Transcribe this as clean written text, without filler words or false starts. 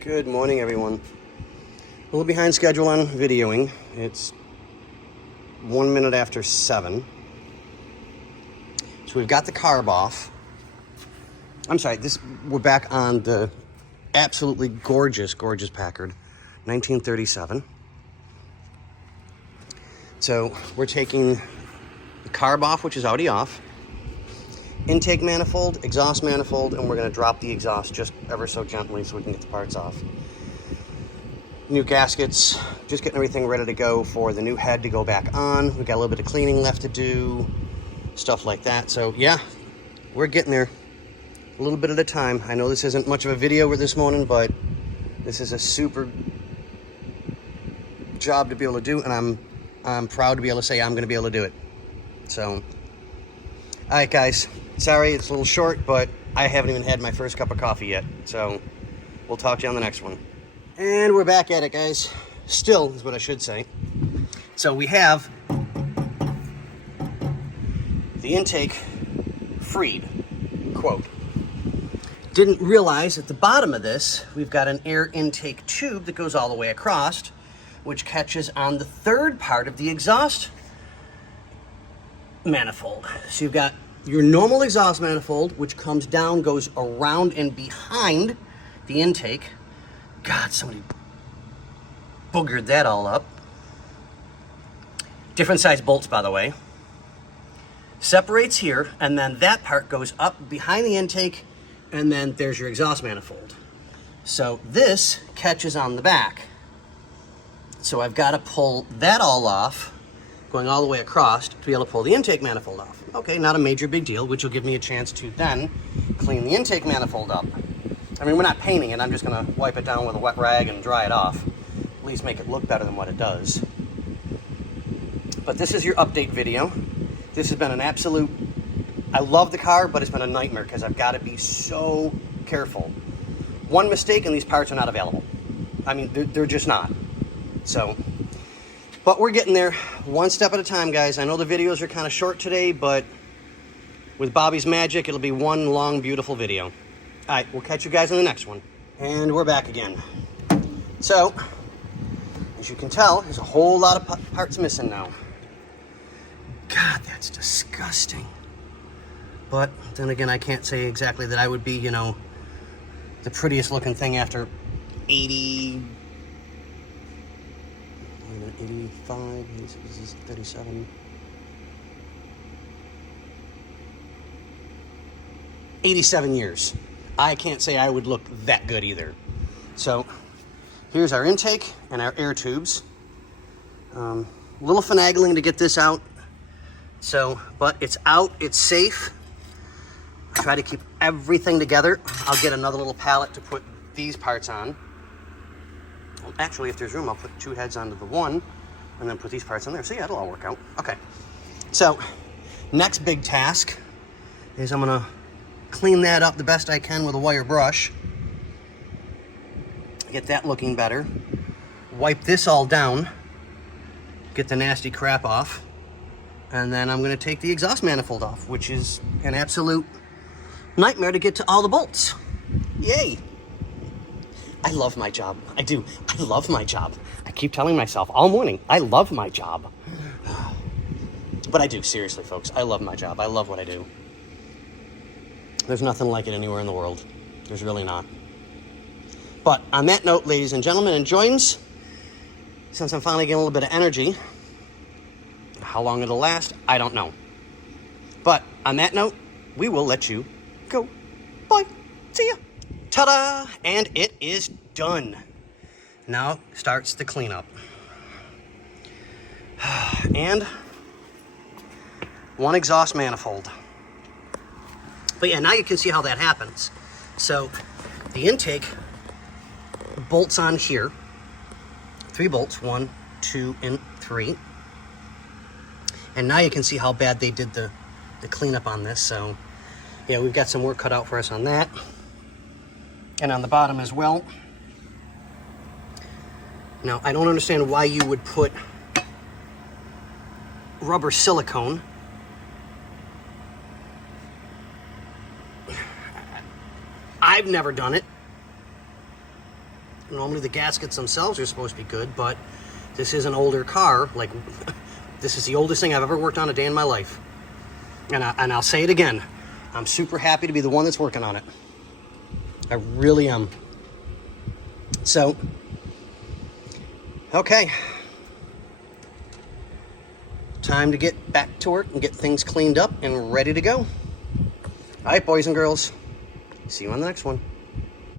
Good morning, everyone. A little behind schedule on videoing. It's 1 minute after 7. So we've got the carb off. I'm sorry, we're back on the absolutely gorgeous Packard, 1937. So we're taking the carb off, which is already off, intake manifold, exhaust manifold, and we're going to drop the exhaust just ever so gently so we can get the parts off. New gaskets, just getting everything ready to go for the new head to go back on. We've got a little bit of cleaning left to do, stuff like that. So yeah, we're getting there a little bit at a time. I know this isn't much of a video this morning, but this is a super job to be able to do, and I'm proud to be able to say I'm going to be able to do it. So, all right, guys. Sorry, it's a little short, but I haven't even had my first cup of coffee yet. So, we'll talk to you on the next one. And we're back at it, guys. Still is what I should say. So we have the intake freed, quote. Didn't realize at the bottom of this, we've got an air intake tube that goes all the way across, which catches on the third part of the exhaust manifold. So you've got your normal exhaust manifold, which comes down, goes around and behind the intake. God, somebody boogered that all up. Different size bolts, by the way. Separates here, and then that part goes up behind the intake, and then there's your exhaust manifold. So this catches on the back. So I've got to pull that all off, going all the way across to be able to pull the intake manifold off. Okay, not a major big deal, which will give me a chance to then clean the intake manifold up. I mean, we're not painting it. I'm just going to wipe it down with a wet rag and dry it off. At least make it look better than what it does. But this is your update video. This has been an absolute... I love the car, but it's been a nightmare because I've got to be so careful. One mistake and these parts are not available. I mean, they're just not. So, but we're getting there one step at a time, guys. I know the videos are kind of short today, but with Bobby's magic, it'll be one long, beautiful video. All right, we'll catch you guys in the next one. And we're back again. So, as you can tell, there's a whole lot of parts missing now. God, that's disgusting. But then again, I can't say exactly that I would be, you know, the prettiest looking thing after 85, this is 37. 87 years. I can't say I would look that good either. So here's our intake and our air tubes. A little finagling to get this out. So, but it's out, it's safe. I try to keep everything together. I'll get another little pallet to put these parts on. Well, actually, if there's room, I'll put two heads onto the one and then put these parts on there. So yeah, it'll all work out. Okay. So next big task is I'm gonna clean that up the best I can with a wire brush. Get that looking better. Wipe this all down. Get the nasty crap off. And then I'm gonna take the exhaust manifold off, which is an absolute nightmare to get to all the bolts. Yay. I love my job. I do. I love my job. I keep telling myself all morning, I love my job. But I do, seriously, folks. I love my job. I love what I do. There's nothing like it anywhere in the world. There's really not. But on that note, ladies and gentlemen and joins, since I'm finally getting a little bit of energy, how long it'll last, I don't know. But on that note, we will let you go. Bye. See ya. Ta-da! And it is done. Now starts the cleanup. And one exhaust manifold. But yeah, now you can see how that happens. So the intake bolts on here. 3 bolts, 1, 2, and 3. And now you can see how bad they did the cleanup on this. So yeah, we've got some work cut out for us on that. And on the bottom as well. Now, I don't understand why you would put rubber silicone I've never done it. Normally the gaskets themselves are supposed to be good, but this is an older car. Like, this is the oldest thing I've ever worked on a day in my life. And I'll say it again. I'm super happy to be the one that's working on it. I really am. So, okay. Time to get back to work and get things cleaned up and ready to go. All right, boys and girls. See you on the next one.